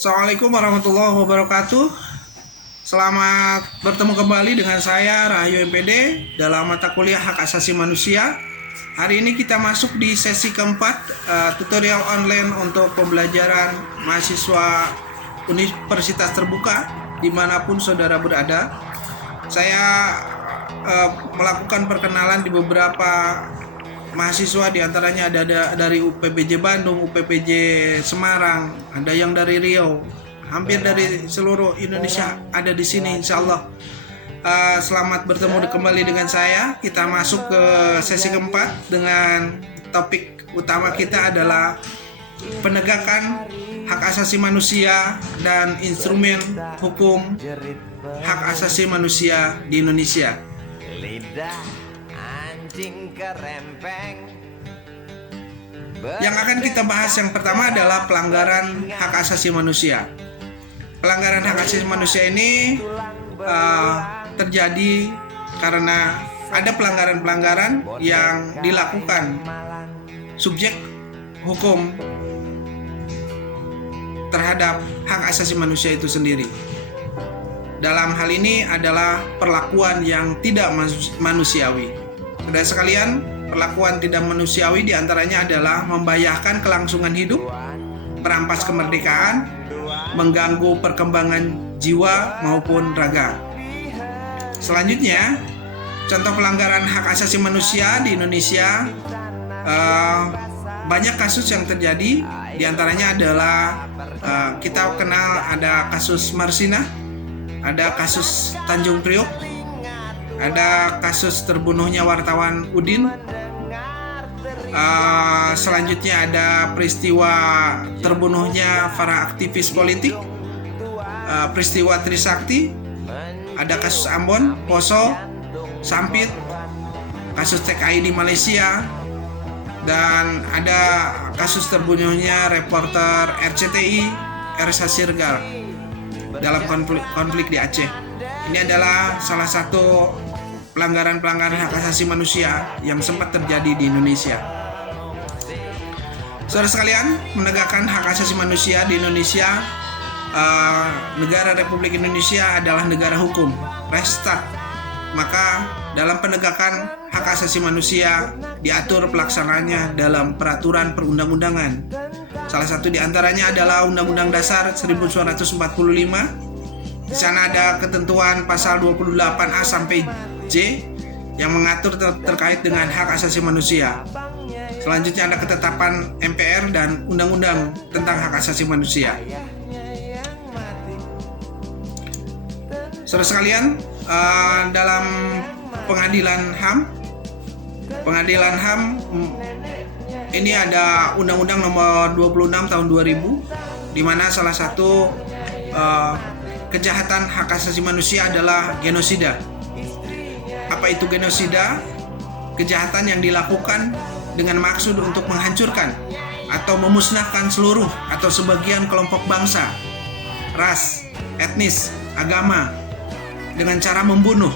Assalamualaikum warahmatullahi wabarakatuh. Selamat bertemu kembali dengan saya Rahayu MPD dalam mata kuliah Hak Asasi Manusia. Hari ini kita masuk di sesi keempat, tutorial online untuk pembelajaran mahasiswa Universitas Terbuka dimanapun saudara berada. Saya melakukan perkenalan di beberapa mahasiswa, diantaranya ada dari UPPJ Bandung, UPPJ Semarang, ada yang dari Riau, hampir dari seluruh Indonesia ada di sini insya Allah. Selamat bertemu kembali dengan saya. Kita masuk ke sesi keempat dengan topik utama kita adalah penegakan hak asasi manusia dan instrumen hukum hak asasi manusia di Indonesia. Yang akan kita bahas yang pertama adalah pelanggaran hak asasi manusia. Pelanggaran hak asasi manusia ini terjadi karena ada pelanggaran-pelanggaran yang dilakukan subjek hukum terhadap hak asasi manusia itu sendiri. Dalam hal ini adalah perlakuan yang tidak manusiawi. Saudara sekalian, perlakuan tidak manusiawi diantaranya adalah membahayakan kelangsungan hidup, merampas kemerdekaan, mengganggu perkembangan jiwa maupun raga. Selanjutnya, contoh pelanggaran hak asasi manusia di Indonesia, banyak kasus yang terjadi. Diantaranya adalah kita kenal ada kasus Marsinah, ada kasus Tanjung Priok, ada kasus terbunuhnya wartawan Udin. Selanjutnya ada peristiwa terbunuhnya para aktivis politik, peristiwa Trisakti, ada kasus Ambon, Poso, Sampit, kasus TKI di Malaysia, dan ada kasus terbunuhnya reporter RCTI Ersa Sirgal dalam konflik di Aceh. Ini adalah salah satu pelanggaran-pelanggaran hak asasi manusia yang sempat terjadi di Indonesia. Saudara sekalian, menegakkan hak asasi manusia di Indonesia, negara Republik Indonesia adalah negara hukum, Rechtsstaat. Maka dalam penegakan hak asasi manusia diatur pelaksanaannya dalam peraturan perundang-undangan. Salah satu diantaranya adalah Undang-Undang Dasar 1945. Di sana ada ketentuan pasal 28A sampai J yang mengatur terkait dengan hak asasi manusia. Selanjutnya ada ketetapan MPR dan Undang-Undang tentang hak asasi manusia. Saudara sekalian, dalam pengadilan HAM ini ada Undang-Undang nomor 26 tahun 2000, di mana salah satu kejahatan hak asasi manusia adalah genosida. Apa itu genosida? Kejahatan yang dilakukan dengan maksud untuk menghancurkan atau memusnahkan seluruh atau sebagian kelompok bangsa, ras, etnis, agama dengan cara membunuh,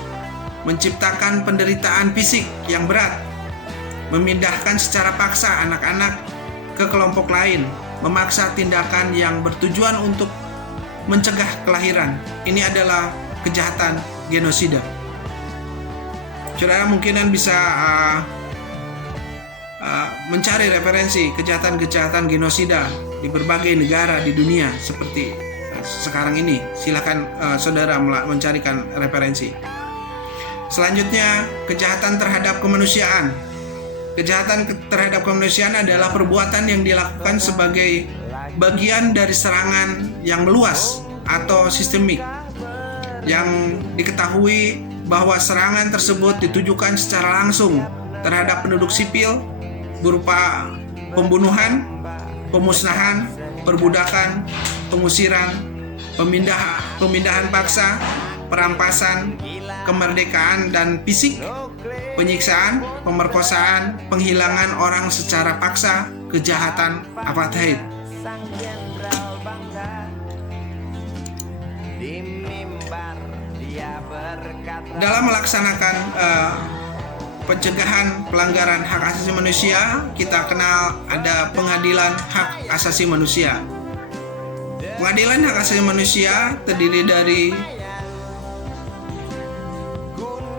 menciptakan penderitaan fisik yang berat, memindahkan secara paksa anak-anak ke kelompok lain, memaksa tindakan yang bertujuan untuk mencegah kelahiran. Ini adalah kejahatan genosida. Saudara mungkinan bisa mencari referensi kejahatan-kejahatan genosida di berbagai negara di dunia seperti sekarang ini. Silakan saudara mencarikan referensi. Selanjutnya, kejahatan terhadap kemanusiaan. Kejahatan terhadap kemanusiaan adalah perbuatan yang dilakukan sebagai bagian dari serangan yang meluas atau sistemik, yang diketahui bahwa serangan tersebut ditujukan secara langsung terhadap penduduk sipil berupa pembunuhan, pemusnahan, perbudakan, pengusiran, pemindahan paksa, perampasan, kemerdekaan dan fisik, penyiksaan, pemerkosaan, penghilangan orang secara paksa, kejahatan apartheid. Dalam melaksanakan pencegahan pelanggaran hak asasi manusia, kita kenal ada Pengadilan Hak Asasi Manusia. Pengadilan hak asasi manusia terdiri dari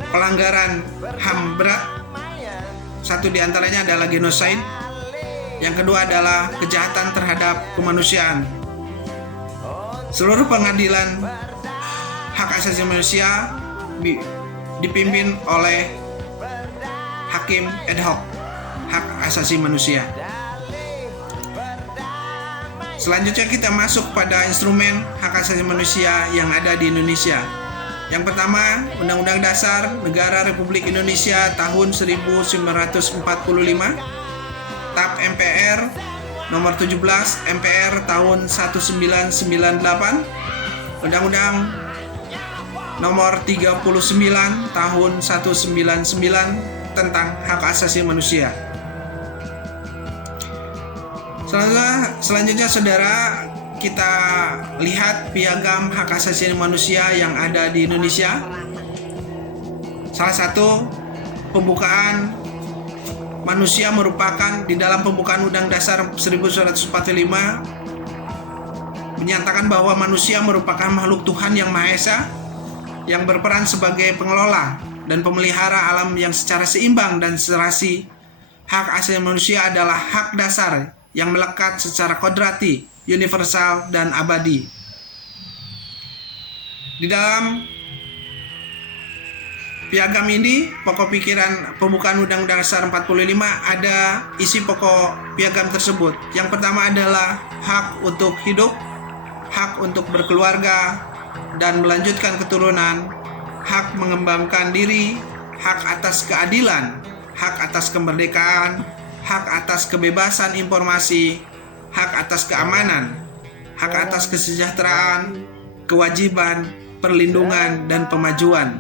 pelanggaran HAM berat. Satu diantaranya adalah genosida. Yang kedua adalah kejahatan terhadap kemanusiaan. Seluruh pengadilan hak asasi manusia dipimpin oleh hakim ad hoc hak asasi manusia. Selanjutnya kita masuk pada instrumen hak asasi manusia yang ada di Indonesia. Yang pertama, Undang-Undang Dasar Negara Republik Indonesia tahun 1945, TAP MPR nomor 17 MPR tahun 1998, Undang-Undang nomor 39 tahun 1999 tentang hak asasi manusia. Selanjutnya saudara, kita lihat piagam hak asasi manusia yang ada di Indonesia. Salah satu pembukaan manusia merupakan di dalam pembukaan Undang Dasar 1945 menyatakan bahwa manusia merupakan makhluk Tuhan yang Maha Esa yang berperan sebagai pengelola dan pemelihara alam yang secara seimbang dan serasi. Hak asasi manusia adalah hak dasar yang melekat secara kodrati, universal, dan abadi. Di dalam piagam ini, pokok pikiran pembukaan Undang-Undang Dasar 45 ada isi pokok piagam tersebut. Yang pertama adalah hak untuk hidup, hak untuk berkeluarga dan melanjutkan keturunan, hak mengembangkan diri, hak atas keadilan, hak atas kemerdekaan, hak atas kebebasan informasi, hak atas keamanan, hak atas kesejahteraan, kewajiban, perlindungan, dan pemajuan.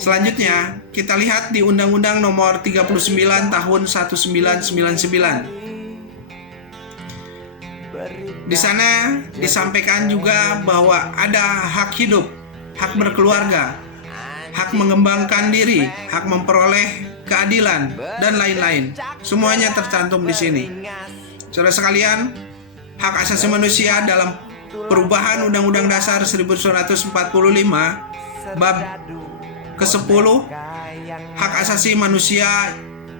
Selanjutnya, kita lihat di Undang-Undang Nomor 39 Tahun 1999. Di sana disampaikan juga bahwa ada hak hidup, hak berkeluarga, hak mengembangkan diri, hak memperoleh keadilan, dan lain-lain. Semuanya tercantum di sini. Saudara sekalian, hak asasi manusia dalam perubahan Undang-Undang Dasar 1945 bab ke-10, hak asasi manusia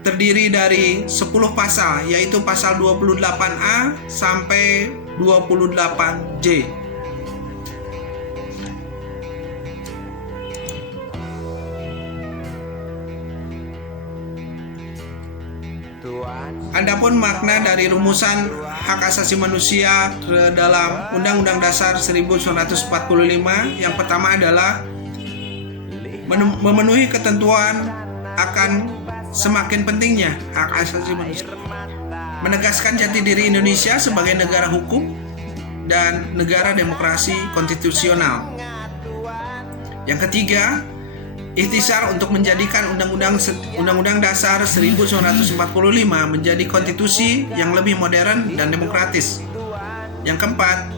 terdiri dari 10 pasal, yaitu pasal 28A sampai 28J. Adapun makna dari rumusan hak asasi manusia ke dalam Undang-Undang Dasar 1945, yang pertama adalah memenuhi ketentuan akan semakin pentingnya hak asasi manusia, menegaskan jati diri Indonesia sebagai negara hukum dan negara demokrasi konstitusional. Yang ketiga, ikhtisar untuk menjadikan Undang-Undang Dasar 1945 menjadi konstitusi yang lebih modern dan demokratis. Yang keempat,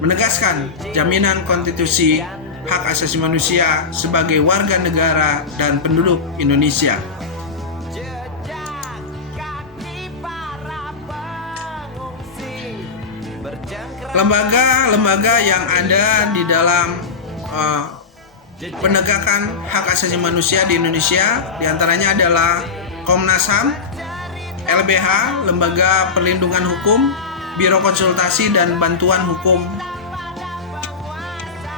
menegaskan jaminan konstitusi hak asasi manusia sebagai warga negara dan penduduk Indonesia. Lembaga-lembaga yang ada di dalam penegakan hak asasi manusia di Indonesia diantaranya adalah Komnas HAM, LBH, Lembaga Perlindungan Hukum, Biro Konsultasi dan Bantuan Hukum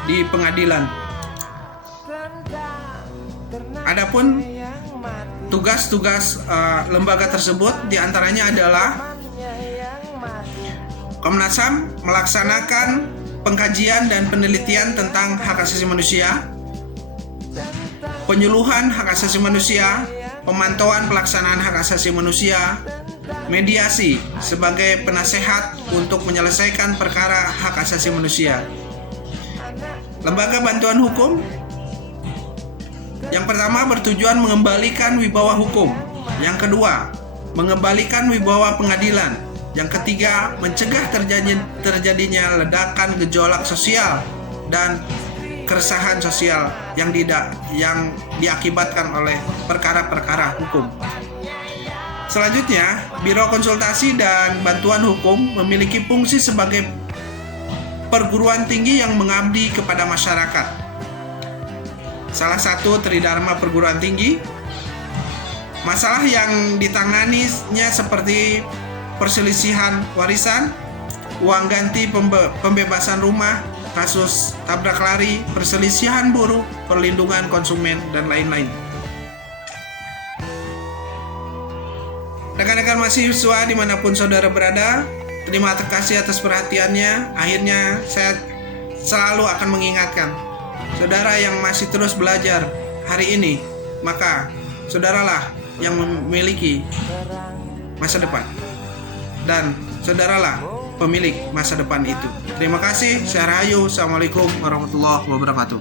di Pengadilan. Adapun tugas-tugas lembaga tersebut diantaranya adalah Komnas HAM melaksanakan pengkajian dan penelitian tentang hak asasi manusia, penyuluhan hak asasi manusia, pemantauan pelaksanaan hak asasi manusia, mediasi sebagai penasehat untuk menyelesaikan perkara hak asasi manusia. Lembaga bantuan hukum yang pertama bertujuan mengembalikan wibawa hukum, yang kedua mengembalikan wibawa pengadilan, yang ketiga mencegah terjadinya ledakan gejolak sosial dan keresahan sosial yang diakibatkan oleh perkara-perkara hukum. Selanjutnya, Biro Konsultasi dan Bantuan Hukum memiliki fungsi sebagai perguruan tinggi yang mengabdi kepada masyarakat. Salah satu Tridharma perguruan tinggi. Masalah yang ditanganinya seperti perselisihan warisan, uang ganti pembebasan rumah, kasus tabrak lari, perselisihan buruh, perlindungan konsumen, dan lain-lain. Rekan-rekan mahasiswa dimanapun saudara berada, terima kasih atas perhatiannya. Akhirnya saya selalu akan mengingatkan, saudara yang masih terus belajar hari ini, maka saudaralah yang memiliki masa depan. Dan saudaralah pemilik masa depan itu. Terima kasih. Saya Rahayu. Assalamualaikum warahmatullahi wabarakatuh.